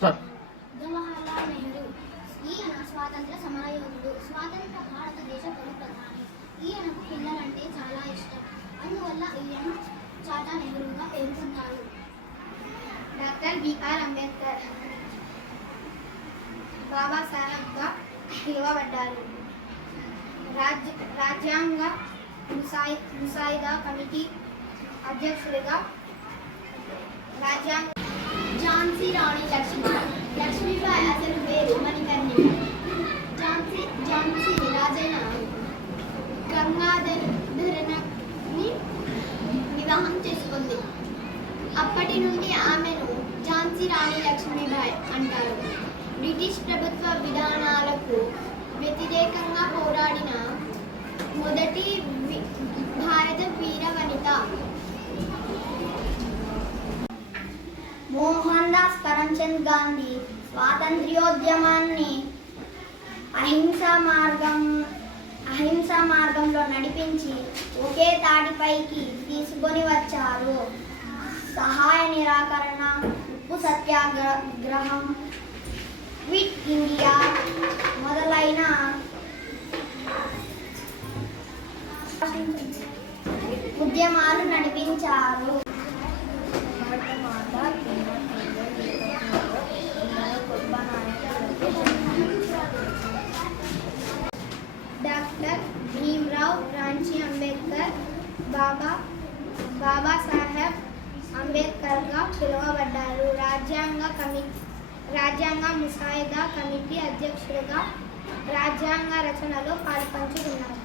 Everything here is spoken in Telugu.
జవహర్లాల్ నెహ్రూ ఈయన స్వాతంత్ర సమరయోధుడు, స్వాతంత్ర భారతదేశ తొలి ప్రధాని. ఈయనకు పిల్లలంటే చాలా ఇష్టం, అందువల్ల ఈయన చాచా నెహ్రూగా పేర్కొన్నారు. డాక్టర్ బిఆర్ అంబేద్కర్ బాబాసాహెబ్గా పిలువబడ్డారు. రాజ్యాంగ ముసాయిదా కమిటీ అధ్యక్షుడిగా ఝాన్సీ రాణి లక్ష్మీబాయి అసలు పేరు మణికర్ణిక. ఝాన్సీ రాజైన గంగాధరని వివాహం చేసుకుంది. అప్పటి నుండి ఆమెను ఝాన్సీ రాణి లక్ష్మీబాయి అంటారు. బ్రిటిష్ ప్రభుత్వ విధానాలకు వ్యతిరేకంగా పోరాడిన మొదటి భారత వీర వనిత. మోహన్ దాస్ కరంచంద్ గాంధీ స్వాతంత్ర్యోద్యమాన్ని అహింసా మార్గంలో నడిపించి ఒకే తాటిపైకి తీసుకొని వచ్చారు. సహాయ నిరాకరణ, ఉప్పు సత్యాగ్రహం, క్విట్ ఇండియా మొదలైన ఉద్యమాలు నడిపించారు. డాక్టర్ భీమ్రావ్ రాంచీ అంబేద్కర్ బాబాసాహెబ్ అంబేద్కర్గా పిలువబడ్డారు. రాజ్యాంగ ముసాయిదా కమిటీ అధ్యక్షుడిగా రాజ్యాంగ రచనలో పాల్పంచుకున్నారు.